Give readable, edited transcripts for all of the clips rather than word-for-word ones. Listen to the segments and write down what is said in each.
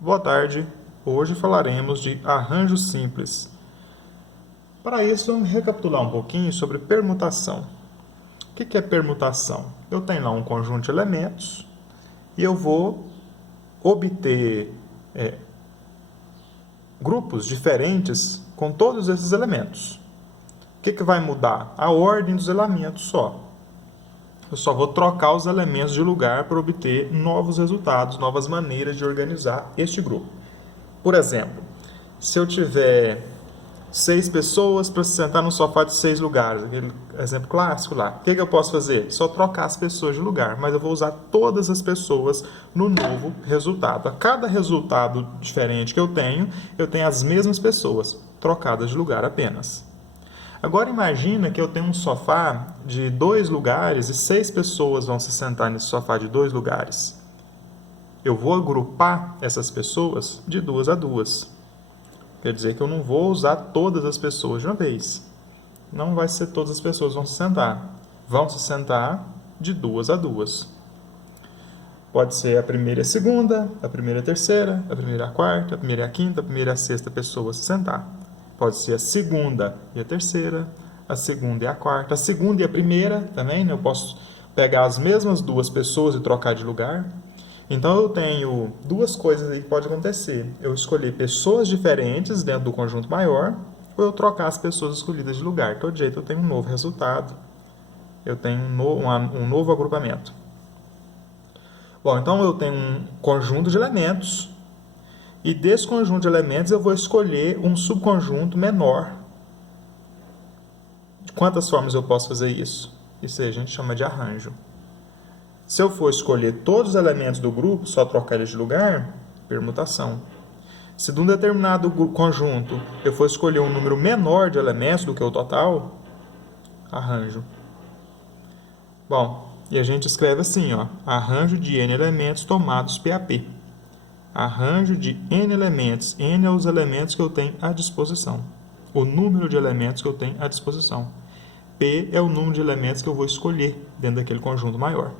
Boa tarde, hoje falaremos de arranjo simples. Para isso, vamos recapitular um pouquinho sobre permutação. O que é permutação? Eu tenho lá um conjunto de elementos e eu vou obter grupos diferentes com todos esses elementos. O que vai mudar? A ordem dos elementos só. Eu só vou trocar os elementos de lugar para obter novos resultados, novas maneiras de organizar este grupo. Por exemplo, se eu tiver 6 pessoas para se sentar no sofá de 6 lugares, aquele exemplo clássico lá, o que eu posso fazer? Só trocar as pessoas de lugar, mas eu vou usar todas as pessoas no novo resultado. A cada resultado diferente que eu tenho as mesmas pessoas, trocadas de lugar apenas. Agora imagina que eu tenho um sofá de 2 lugares e 6 pessoas vão se sentar nesse sofá de 2 lugares. Eu vou agrupar essas pessoas de 2 a 2. Quer dizer que eu não vou usar todas as pessoas de uma vez. Não vai ser todas as pessoas que vão se sentar. Vão se sentar de 2 a 2. Pode ser a primeira e a segunda, a primeira e a terceira, a primeira e a quarta, a primeira e a quinta, a primeira e a sexta pessoa se sentar. Pode ser a segunda e a terceira, a segunda e a quarta, a segunda e a primeira também, né? Eu posso pegar as mesmas 2 pessoas e trocar de lugar. Então eu tenho 2 coisas aí que pode acontecer. Eu escolher pessoas diferentes dentro do conjunto maior, ou eu trocar as pessoas escolhidas de lugar. De todo jeito eu tenho um novo resultado, eu tenho um novo agrupamento. Bom, então eu tenho um conjunto de elementos, e desse conjunto de elementos eu vou escolher um subconjunto menor. De quantas formas eu posso fazer isso? Isso aí a gente chama de arranjo. Se eu for escolher todos os elementos do grupo, só trocar eles de lugar, permutação. Se de um determinado conjunto eu for escolher um número menor de elementos do que o total, arranjo. Bom, e a gente escreve assim, ó, arranjo de n elementos tomados PAP. Arranjo de n elementos. N é os elementos que eu tenho à disposição. O número de elementos que eu tenho à disposição. P é o número de elementos que eu vou escolher dentro daquele conjunto maior.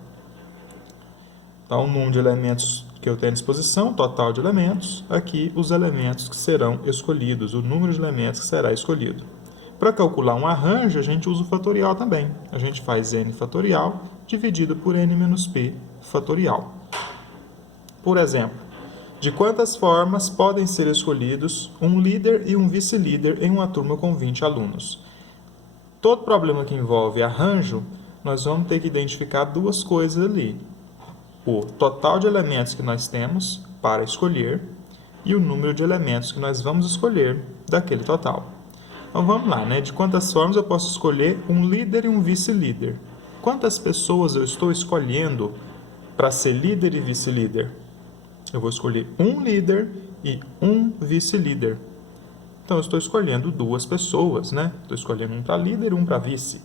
Então, o número de elementos que eu tenho à disposição, total de elementos. Aqui, os elementos que serão escolhidos, o número de elementos que será escolhido. Para calcular um arranjo, a gente usa o fatorial também. A gente faz n fatorial dividido por n menos p fatorial. Por exemplo, de quantas formas podem ser escolhidos um líder e um vice-líder em uma turma com 20 alunos? Todo problema que envolve arranjo, nós vamos ter que identificar 2 coisas ali. O total de elementos que nós temos para escolher e o número de elementos que nós vamos escolher daquele total. Então vamos lá, né? De quantas formas eu posso escolher um líder e um vice-líder? Quantas pessoas eu estou escolhendo para ser líder e vice-líder? Eu vou escolher um líder e um vice-líder. Então, eu estou escolhendo 2 pessoas, né? Estou escolhendo um para líder e um para vice.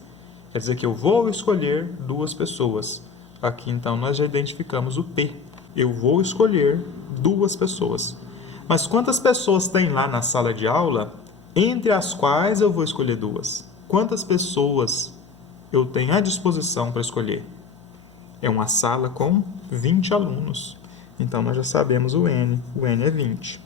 Quer dizer que eu vou escolher 2 pessoas. Aqui, então, nós já identificamos o P. Eu vou escolher 2 pessoas. Mas quantas pessoas tem lá na sala de aula, entre as quais eu vou escolher 2? Quantas pessoas eu tenho à disposição para escolher? É uma sala com 20 alunos. Então, nós já sabemos o N. O N é 20.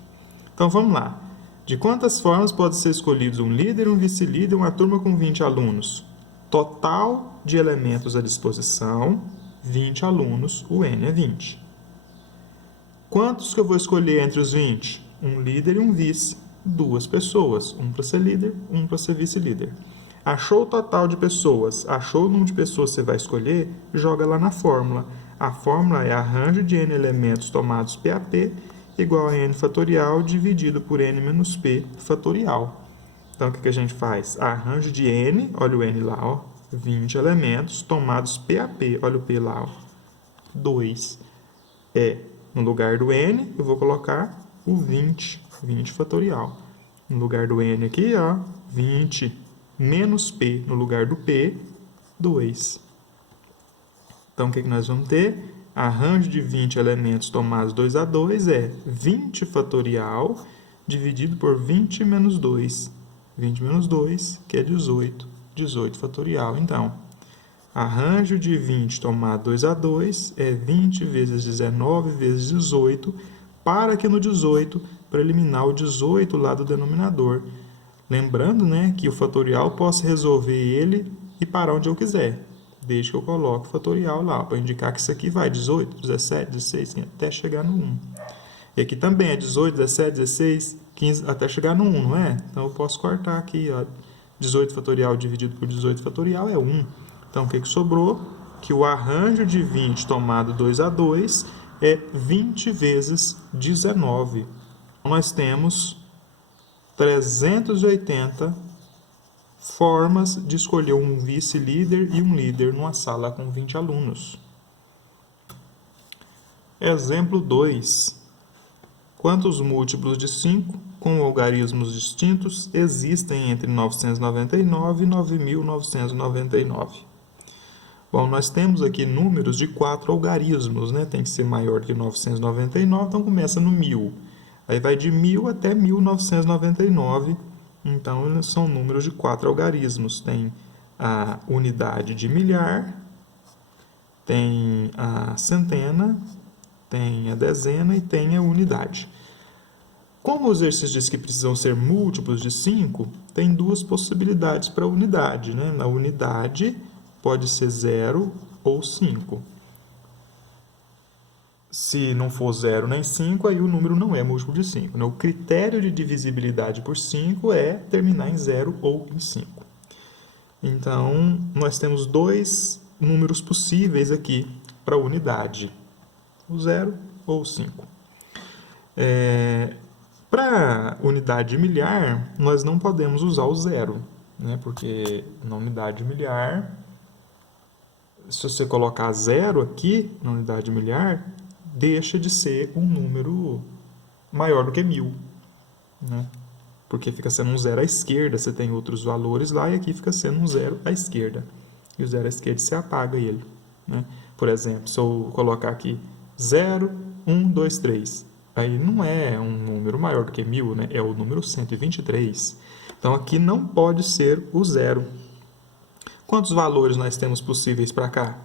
Então, vamos lá. De quantas formas pode ser escolhido um líder, um vice-líder e uma turma com 20 alunos? Total de elementos à disposição, 20 alunos, o N é 20. Quantos que eu vou escolher entre os 20? Um líder e um vice. 2 pessoas. Um para ser líder, um para ser vice-líder. Achou o total de pessoas, achou o número de pessoas que você vai escolher, joga lá na fórmula. A fórmula é arranjo de n elementos tomados PAP igual a n fatorial dividido por n menos p fatorial. Então, o que a gente faz? Arranjo de n, olha o n lá, ó, 20 elementos tomados PAP, olha o p lá, ó, 2. No lugar do n, eu vou colocar o 20 fatorial. No lugar do n aqui, ó, 20 menos p, no lugar do p, 2. Então, o que nós vamos ter? Arranjo de 20 elementos tomados 2 a 2 é 20 fatorial dividido por 20 menos 2. 20 menos 2, que é 18. 18 fatorial. Então, arranjo de 20 tomado 2 a 2 é 20 vezes 19 vezes 18 para aqui no 18 para eliminar o 18 lá do denominador. Lembrando, né, que o fatorial eu posso resolver ele e parar onde eu quiser, desde que eu coloque o fatorial lá, para indicar que isso aqui vai 18, 17, 16, 15, até chegar no 1. E aqui também é 18, 17, 16, 15, até chegar no 1, não é? Então, eu posso cortar aqui, ó, 18 fatorial dividido por 18 fatorial é 1. Então, o que sobrou? Que o arranjo de 20 tomado 2 a 2 é 20 vezes 19. Então, nós temos 380 formas de escolher um vice-líder e um líder numa sala com 20 alunos. Exemplo 2. Quantos múltiplos de 5 com algarismos distintos existem entre 999 e 9.999? Bom, nós temos aqui números de 4 algarismos, né? Tem que ser maior que 999, então começa no 1000. Aí vai de 1000 até 1999, então são números de 4 algarismos. Tem a unidade de milhar, tem a centena, tem a dezena e tem a unidade. Como os exercícios dizem que precisam ser múltiplos de 5, tem duas possibilidades para a unidade, né? Na unidade pode ser 0 ou 5. Se não for 0 nem 5, aí o número não é múltiplo de 5. Né? O critério de divisibilidade por 5 é terminar em 0 ou em 5. Então, nós temos dois números possíveis aqui para a unidade. O 0 ou o 5. Para unidade milhar, nós não podemos usar o 0, né? Porque na unidade milhar, se você colocar 0 aqui na unidade milhar, deixa de ser um número maior do que 1000, né? Porque fica sendo um 0 à esquerda, você tem outros valores lá, e aqui fica sendo um 0 à esquerda. E o 0 à esquerda você apaga ele, né? Por exemplo, se eu colocar aqui 0, 1, 2, 3, aí não é um número maior do que 1000, né? É o número 123. Então, aqui não pode ser o 0. Quantos valores nós temos possíveis para cá?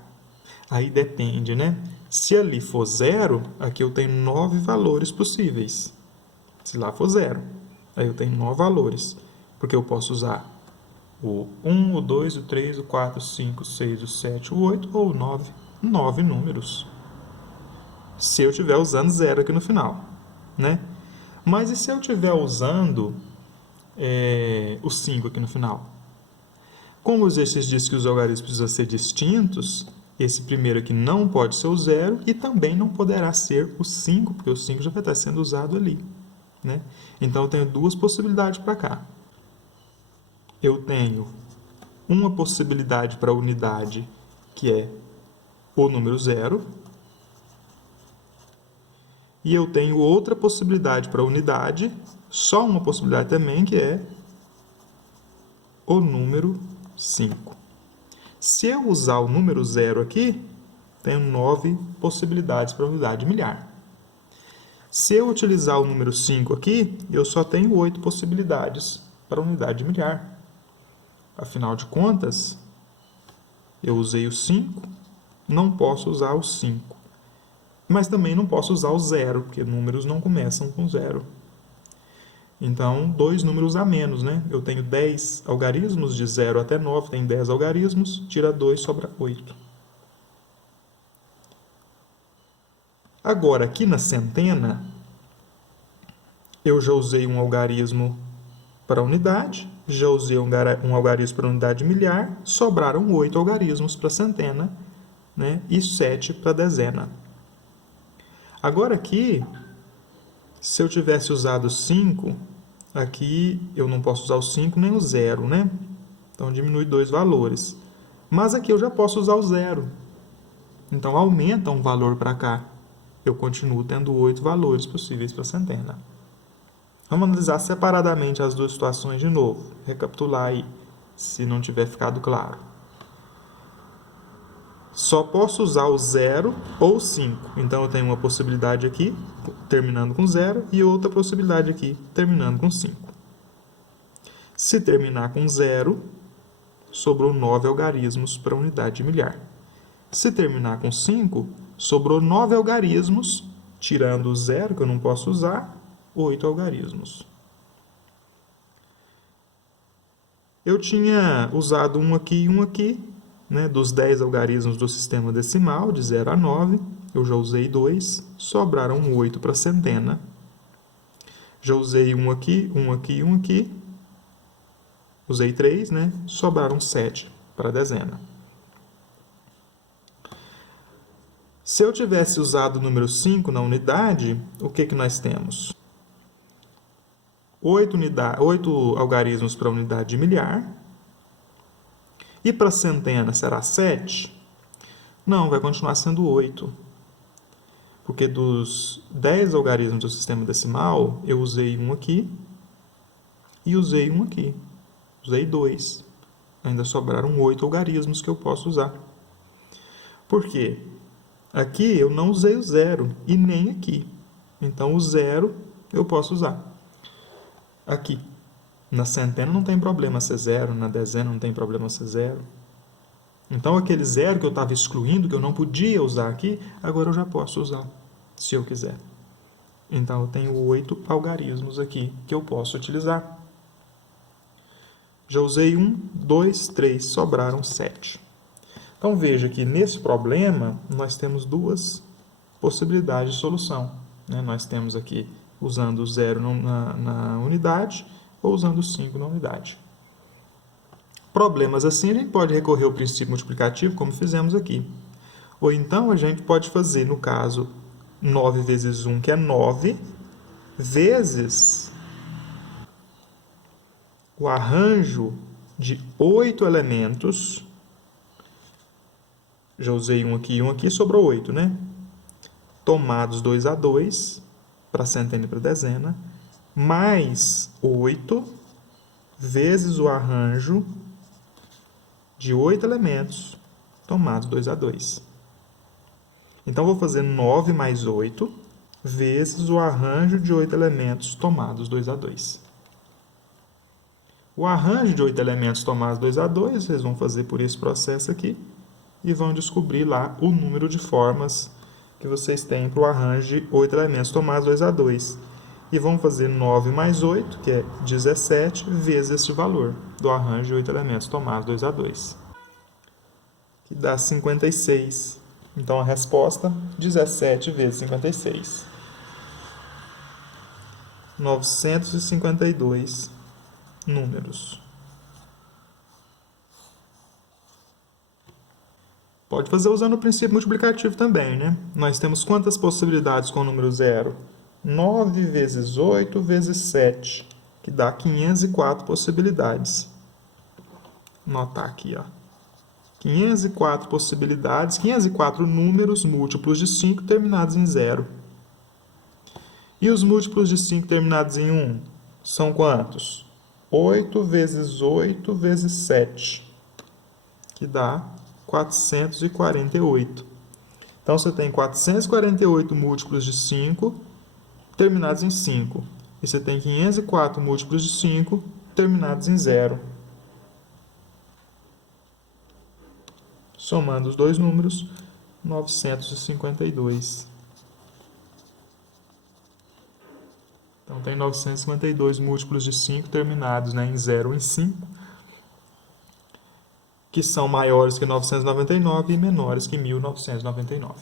Aí depende, né? Se ali for 0, aqui eu tenho 9 valores possíveis. Se lá for 0, aí eu tenho 9 valores. Porque eu posso usar o 1, o 2, o 3, o 4, o 5, o 6, o 7, o 8 ou o 9. 9 números. Se eu estiver usando 0 aqui no final, né? Mas e se eu estiver usando o 5 aqui no final? Como o exercício diz que os algarismos precisam ser distintos, esse primeiro aqui não pode ser o 0 e também não poderá ser o 5, porque o 5 já vai estar sendo usado ali, né? Então, eu tenho duas possibilidades para cá. Eu tenho uma possibilidade para a unidade, que é o número 0. E eu tenho outra possibilidade para a unidade, só uma possibilidade também, que é o número 5. Se eu usar o número 0 aqui, tenho 9 possibilidades para a unidade milhar. Se eu utilizar o número 5 aqui, eu só tenho 8 possibilidades para a unidade milhar. Afinal de contas, eu usei o 5, não posso usar o 5. Mas também não posso usar o 0, porque números não começam com 0. Então, dois números a menos, né? Eu tenho 10 algarismos, de 0 até 9, tem 10 algarismos, tira 2, sobra 8. Agora, aqui na centena, eu já usei um algarismo para a unidade, já usei um algarismo para a unidade milhar, sobraram 8 algarismos para a centena, né? E 7 para a dezena. Agora aqui, se eu tivesse usado 5, aqui eu não posso usar o 5 nem o 0, né? Então, diminui 2 valores. Mas aqui eu já posso usar o 0. Então, aumenta um valor para cá. Eu continuo tendo 8 valores possíveis para a centena. Vamos analisar separadamente as duas situações de novo. Recapitular aí, se não tiver ficado claro. Só posso usar o 0 ou 5. Então, eu tenho uma possibilidade aqui, terminando com 0, e outra possibilidade aqui, terminando com 5. Se terminar com 0, sobrou 9 algarismos para a unidade milhar. Se terminar com 5, sobrou 9 algarismos tirando o zero, que eu não posso usar, 8 algarismos. Eu tinha usado um aqui e um aqui, né, dos 10 algarismos do sistema decimal, de 0 a 9. Eu já usei 2, sobraram 8 para a centena. Já usei um aqui, um aqui e um aqui. Usei 3, né? Sobraram 7 para a dezena. Se eu tivesse usado o número 5 na unidade, o que nós temos? 8 algarismos para a unidade de milhar. E para a centena será 7? Não, vai continuar sendo 8. Porque dos 10 algarismos do sistema decimal, eu usei um aqui e usei um aqui. Usei 2. Ainda sobraram 8 algarismos que eu posso usar. Por quê? Aqui eu não usei o zero e nem aqui. Então, o zero eu posso usar. Aqui. Na centena não tem problema ser zero, na dezena não tem problema ser zero. Então, aquele zero que eu estava excluindo, que eu não podia usar aqui, agora eu já posso usar, se eu quiser. Então, eu tenho 8 algarismos aqui que eu posso utilizar. Já usei 1, 2, 3, sobraram 7. Então, veja que nesse problema, nós temos duas possibilidades de solução. Nós temos aqui usando o 0 na unidade ou usando o 5 na unidade. Problemas assim, a gente pode recorrer ao princípio multiplicativo, como fizemos aqui. Ou então, a gente pode fazer, no caso, 9 vezes 1, que é 9, vezes o arranjo de 8 elementos. Já usei um aqui e um aqui, sobrou 8, né? Tomados 2 a 2, para centena e para dezena, mais 8 vezes o arranjo de 8 elementos, tomados 2 a 2. Então, vou fazer 9 mais 8 vezes o arranjo de 8 elementos, tomados 2 a 2. O arranjo de 8 elementos tomados 2 a 2, vocês vão fazer por esse processo aqui e vão descobrir lá o número de formas que vocês têm para o arranjo de 8 elementos tomados 2 a 2. E vão fazer 9 mais 8, que é 17, vezes este valor do arranjo de 8 elementos tomados 2 a 2, que dá 56. Então, a resposta, 17 vezes 56. 952 números. Pode fazer usando o princípio multiplicativo também, né? Nós temos quantas possibilidades com o número 0? 9 vezes 8 vezes 7, que dá 504 possibilidades. Vou anotar aqui, ó. 504 possibilidades, 504 números múltiplos de 5 terminados em 0. E os múltiplos de 5 terminados em 1 são quantos? 8 vezes 8 vezes 7, que dá 448. Então, você tem 448 múltiplos de 5 terminados em 5. E você tem 504 múltiplos de 5 terminados em 0. Somando os dois números, 952. Então, tem 952 múltiplos de 5 terminados em 0 ou em 5, que são maiores que 999 e menores que 1999.